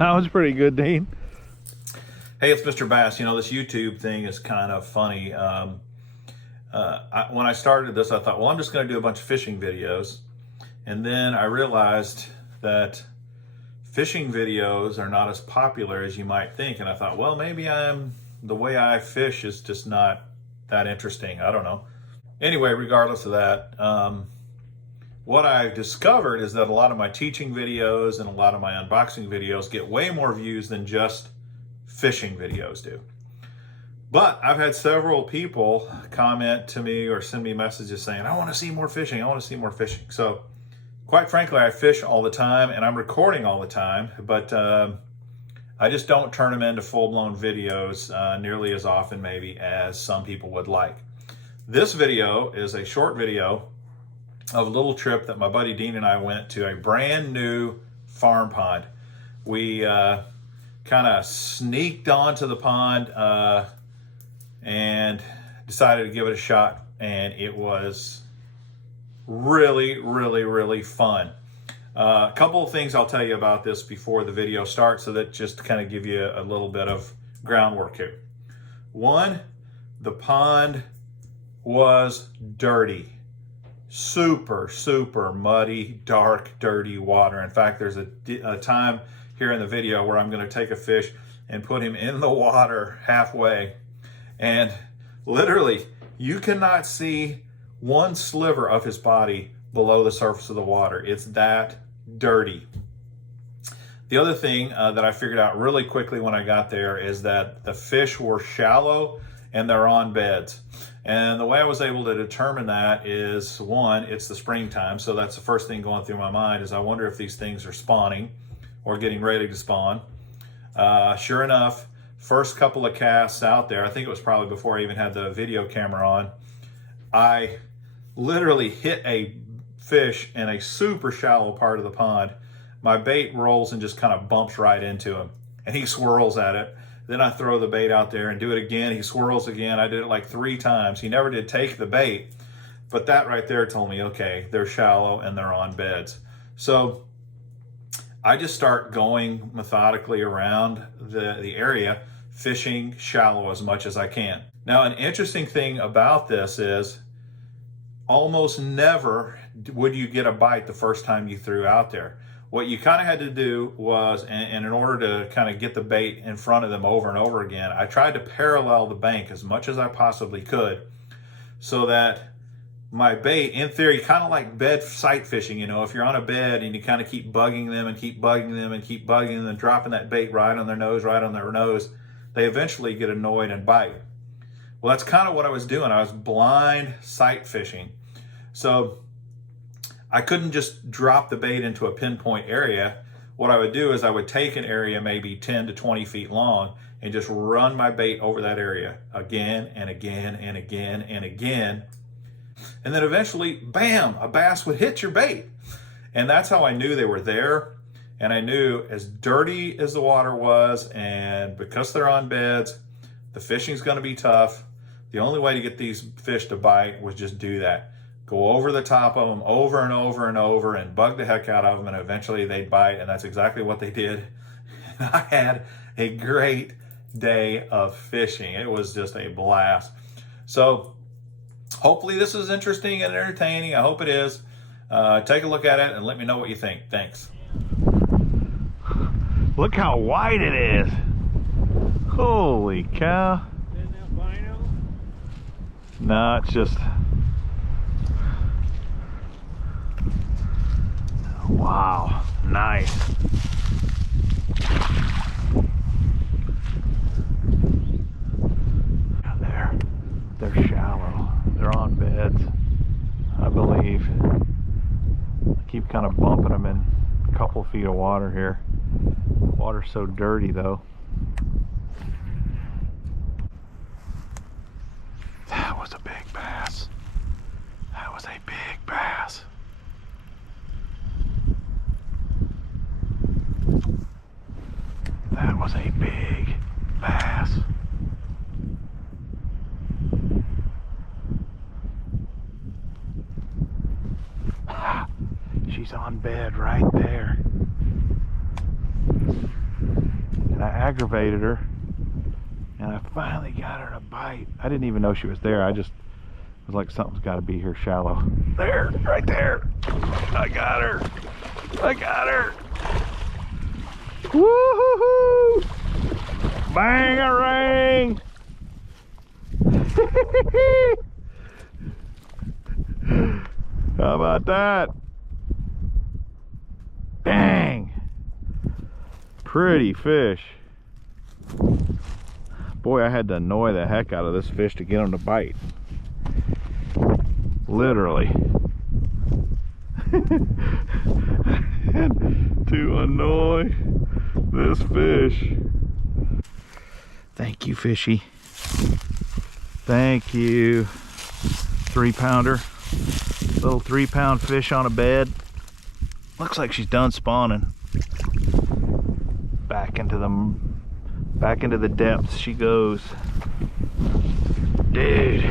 That was pretty good, Dean. Hey, it's Mr. Bass. You know, this YouTube thing is kind of funny. When I started this, I thought, well, I'm just going to do a bunch of fishing videos. And then I realized that fishing videos are not as popular as you might think. And I thought, well, maybe the way I fish is just not that interesting. I don't know. Anyway, regardless of that, what I've discovered is that a lot of my teaching videos and a lot of my unboxing videos get way more views than just fishing videos do. But I've had several people comment to me or send me messages saying, I want to see more fishing. I want to see more fishing. So quite frankly, I fish all the time and I'm recording all the time, but I just don't turn them into full-blown videos nearly as often maybe as some people would like. This video is a short video of a little trip that my buddy Dean and I went to a brand new farm pond. We kind of sneaked onto the pond and decided to give it a shot, and it was really, really, really fun. A couple of things I'll tell you about this before the video starts, so that just to kind of give you a little bit of groundwork here. One, the pond was dirty. Super, super muddy, dark, dirty water. In fact, there's a time here in the video where I'm going to take a fish and put him in the water halfway, and literally you cannot see one sliver of his body below the surface of the water. It's that dirty. The other thing that I figured out really quickly when I got there is that the fish were shallow and they're on beds. And the way I was able to determine that is, one, it's the springtime, so that's the first thing going through my mind is I wonder if these things are spawning or getting ready to spawn. Sure enough, first couple of casts out there, I think it was probably before I even had the video camera on, I literally hit a fish in a super shallow part of the pond. My bait rolls and just kind of bumps right into him, and he swirls at it. Then I throw the bait out there and do it again. He swirls again. I did it like 3 times. He never did take the bait, but that right there told me, okay, they're shallow and they're on beds. So I just start going methodically around the area, fishing shallow as much as I can. Now, an interesting thing about this is almost never would you get a bite the first time you threw out there. What you kind of had to do was, and in order to kind of get the bait in front of them over and over again, I tried to parallel the bank as much as I possibly could so that my bait, in theory, kind of like bed sight fishing, you know, if you're on a bed and you kind of keep bugging them and keep bugging them and keep bugging them and dropping that bait right on their nose, they eventually get annoyed and bite. Well, that's kind of what I was doing. I was blind sight fishing. So I couldn't just drop the bait into a pinpoint area. What I would do is I would take an area maybe 10 to 20 feet long and just run my bait over that area again and again and again and again. And then eventually, bam, a bass would hit your bait. And that's how I knew they were there. And I knew as dirty as the water was, and because they're on beds, the fishing's going to be tough. The only way to get these fish to bite was just do that. Go over the top of them over and over and over and bug the heck out of them, and eventually they'd bite, and that's exactly what they did. And I had a great day of fishing. It was just a blast. So hopefully this is interesting and entertaining. I hope it is. Take a look at it and let me know what you think. Thanks. Look how wide it is. Holy cow. Isn't that vinyl? No, it's just... Wow, nice. They're shallow. They're on beds, I believe. I keep kind of bumping them in a couple feet of water here. The water's so dirty though. That was a big bass. That was a big bass. That was a big bass. She's on bed right there. and I aggravated her, and I finally got her to bite. I didn't even know she was there. I just was like, something's got to be here shallow. There, right there. I got her. I got her. Woo-hoo-hoo! Bang-a-rang! How about that? Dang! Pretty fish. Boy, I had to annoy the heck out of this fish to get him to bite. Literally. To annoy this fish. Thank you, fishy. Thank you. 3-pounder. Little 3-pound fish on a bed. Looks like she's done spawning. Back into the depths she goes. Dude.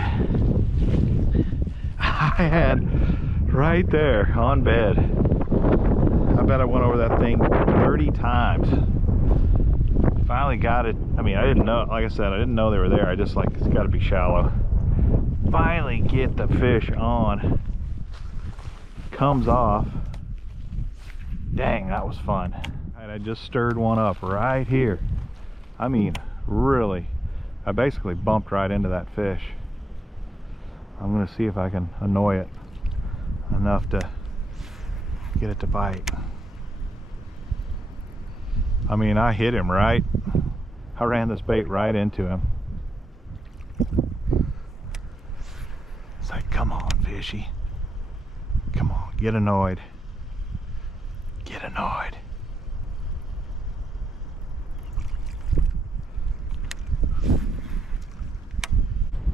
I had right there on bed. I bet I went over that thing 30 times. Finally got it. I mean, I didn't know, like I said, I didn't know they were there. I just like, it's got to be shallow. Finally get the fish on. Comes off. Dang, that was fun. And I just stirred one up right here. I mean, really, I basically bumped right into that fish. I'm gonna see if I can annoy it enough to get it to bite. I mean, I hit him right. I ran this bait right into him. It's like, come on, fishy. Come on, get annoyed. Get annoyed.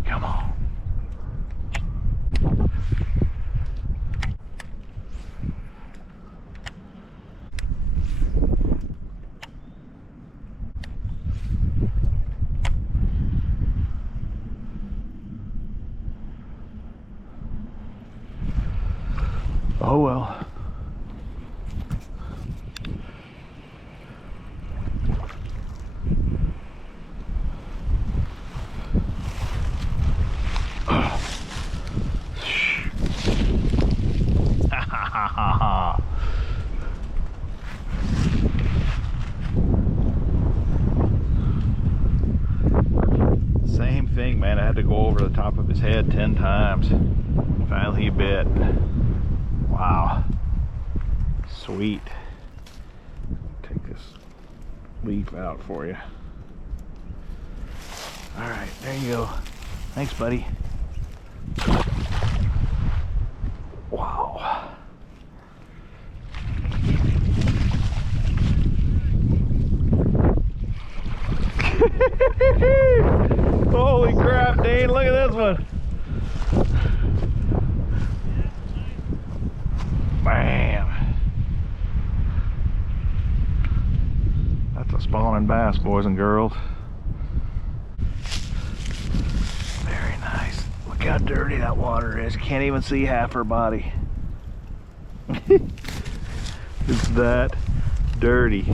Come on. Oh well. Same thing, man. I had to go over the top of his head 10 times. Finally he bit. Wow. Sweet. Take this leaf out for you. All right, there you go. Thanks, buddy. Wow. Holy crap, Dean, look at this one. Bam. That's a spawning bass, boys and girls. Very nice. Look how dirty that water is. Can't even see half her body. It's that dirty.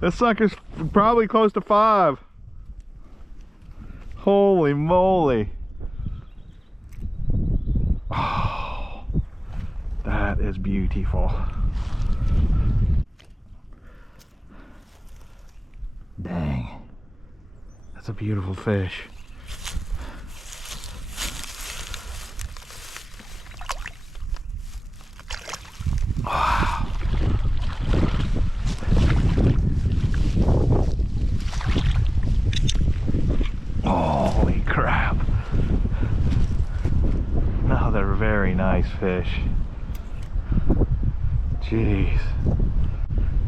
This sucker's probably close to 5. Holy moly. Oh, that is beautiful. Dang. That's a beautiful fish. Wow. Holy crap. Now they're very very nice fish. Jeez.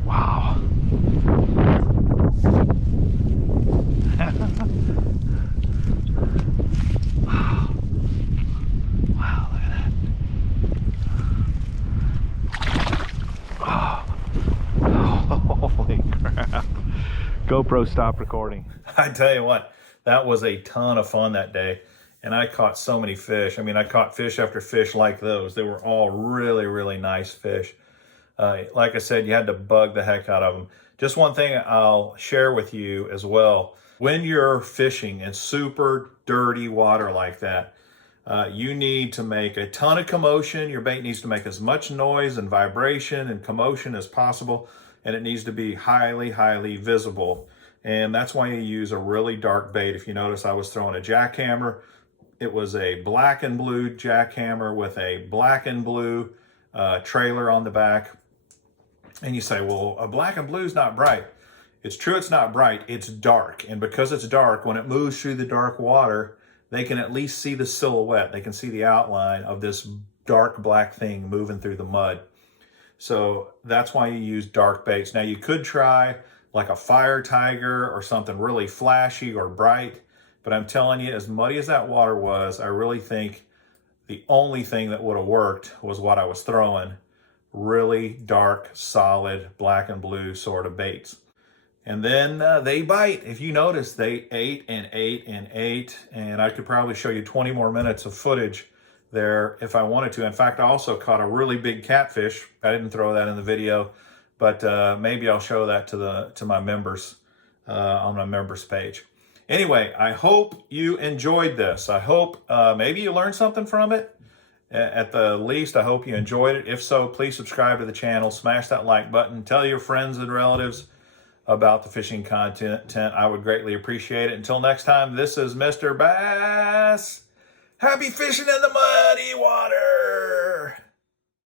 Wow. Wow, look at that. Oh, holy crap. GoPro stopped recording. I tell you what, that was a ton of fun that day. And I caught so many fish. I mean, I caught fish after fish like those. They were all really, really nice fish. Like I said, you had to bug the heck out of them. Just one thing I'll share with you as well. When you're fishing in super dirty water like that, you need to make a ton of commotion. Your bait needs to make as much noise and vibration and commotion as possible. And it needs to be highly, highly visible. And that's why you use a really dark bait. If you notice, I was throwing a jackhammer. It was a black and blue jackhammer with a black and blue trailer on the back. And you say, well, a black and blue is not bright. It's true, it's not bright, it's dark. And because it's dark, when it moves through the dark water, they can at least see the silhouette. They can see the outline of this dark black thing moving through the mud. So that's why you use dark baits. Now you could try like a fire tiger or something really flashy or bright. But I'm telling you, as muddy as that water was, I really think the only thing that would have worked was what I was throwing. Really dark, solid, black and blue sort of baits. And then they bite. If you notice, they ate and ate and ate. And I could probably show you 20 more minutes of footage there if I wanted to. In fact, I also caught a really big catfish. I didn't throw that in the video, but maybe I'll show that to my members on my members page. Anyway, I hope you enjoyed this. I hope maybe you learned something from it. At the least, I hope you enjoyed it. If so, please subscribe to the channel, smash that like button, tell your friends and relatives about the fishing content. I would greatly appreciate it. Until next time, this is Mr. Bass. Happy fishing in the muddy water.